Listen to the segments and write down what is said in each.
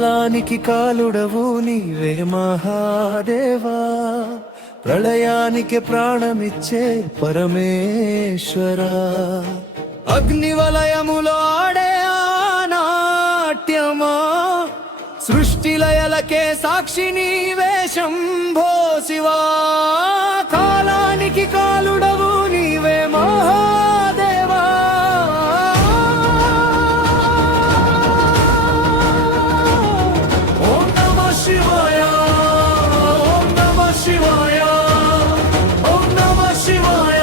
కాలానికి కాలుడవు నీవే మహాదేవా, ప్రళయానికి ప్రాణమిచ్చే పరమేశ్వరా. అగ్నివలయములో ఆడే నాట్యమా, సృష్టిలయలకే సాక్షి నీవే శంభో శివా. కాలానికి కాలుడవు నీవే మహాదేవా. ఓం నమః శివాయ, ఓం నమః శివాయ, ఓం నమః శివాయ,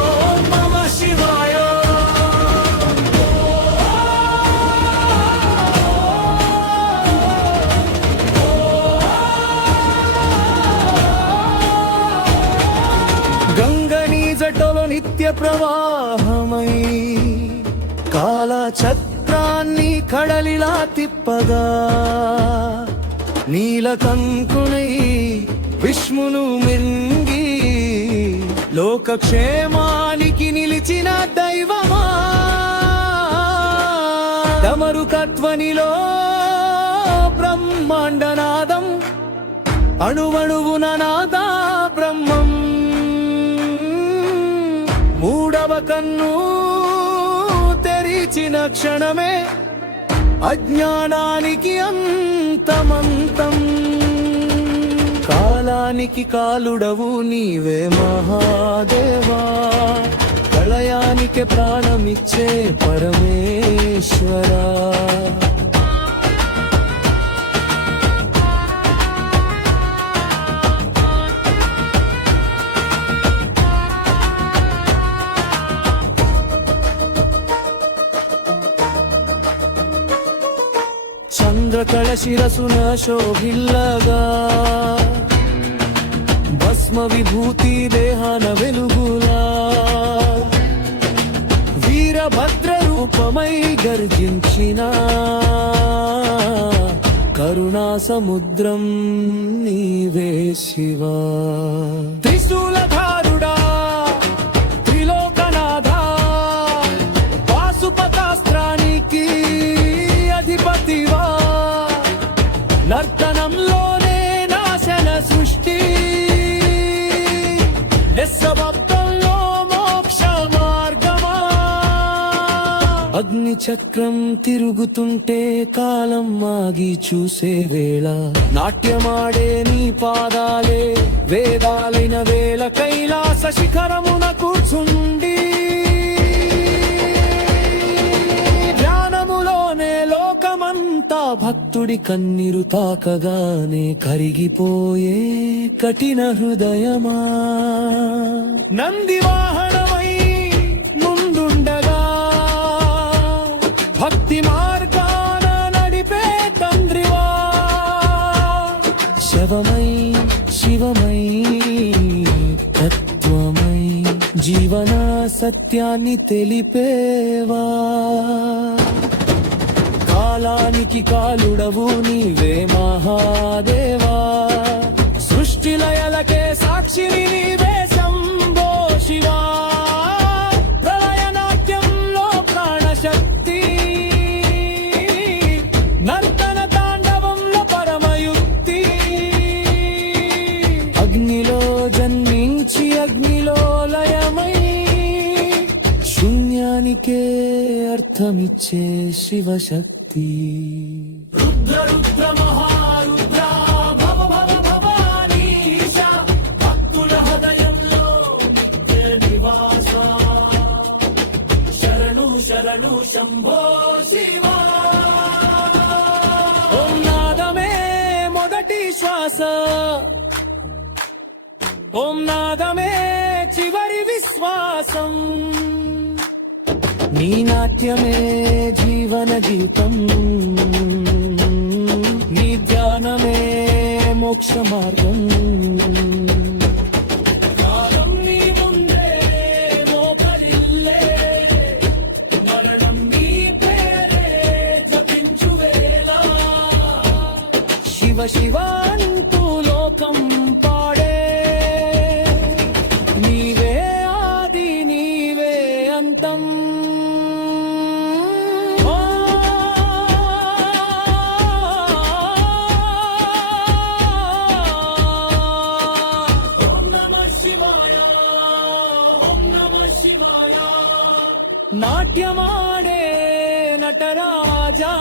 ఓం నమః శివాయ. గంగనీ జటలో నిత్య ప్రవాహమై కాల ఛత్రాన్ని కడలిలా తిప్పగా, నీలకంకునై విష్ణును మింగి లోకక్షేమానికి నిలిచిన దైవమా. డమరుకత్వనిలో బ్రహ్మాండనాదం, అణువణువున నాదా బ్రహ్మం. మూడవ కన్ను తెరిచిన క్షణమే అజ్ఞానానికి అంతమంతం. కాలానికి కాలుడవు నీవే మహాదేవా, ప్రళయానికి ప్రాణమిచ్చే పరమేశ్వరా. చంద్రకళ శిరసున శోభిల్లగా, భస్మ విభూతి దేహాన వెలుగులా, వీరభద్ర రూపమై గర్జించిన కరుణా సముద్రం నీవే శివా. త్రిశూలధారుడా, త్రిలోకనాథా, పాశుపతాస్త్రానికి అధిపతివా. నర్తనంలోనే నాశన సృష్టి, నిశ్శబ్దంలో మోక్ష మార్గమా. అగ్ని చక్రం తిరుగుతుంటే కాలం ఆగి చూసే వేళ, నాట్యమాడే నీ పాదాలే వేదాలైన వేళ. కైలాస శిఖరమున కూర్చుండి లోకమంతా భక్తుడి కన్నీరు తాకగానే కరిగిపోయే కఠిన హృదయమా. నంది వాహనమై ముందుండగా భక్తి మార్గాన నడిపే తండ్రివా. శవమై శివమై తత్వమై జీవన సత్యాన్ని తెలిపేవా. కాలానికి కాలుడవు నీవే మహాదేవా, సృష్టిలయలకే సాక్షిని నీవే శంభో శివా. ప్రళయనాట్యంలో ప్రాణశక్తి, నర్తన తాండవంలో పరమయుక్తి. అగ్నిలో జన్మించి అగ్నిలో లయమై శూన్యానికే అర్థమిచ్చే శివశక్తి. రుద్ర రుద్ర మహారుద్ర భవ భవ భవానీశ, భక్తుల హృదయంలో నిత్య నివాస. శరణు శరణు శంభో శివా. ఓం నాదమే మొదటి శ్వాస, ఓం నాదమే చివరి విశ్వాసం. నీ నాట్యమే జీవన గీతం, నీ ధ్యానమే మోక్ష మార్గం. కాలం నీ ముందే మోకరిల్లే, మరణం నీ పేరే జపించు వేళ. శివ శివ అంటూ లోకం పాడే, నీవే ఆది నీవే అంతం. నాట్యమాడే నటరాజా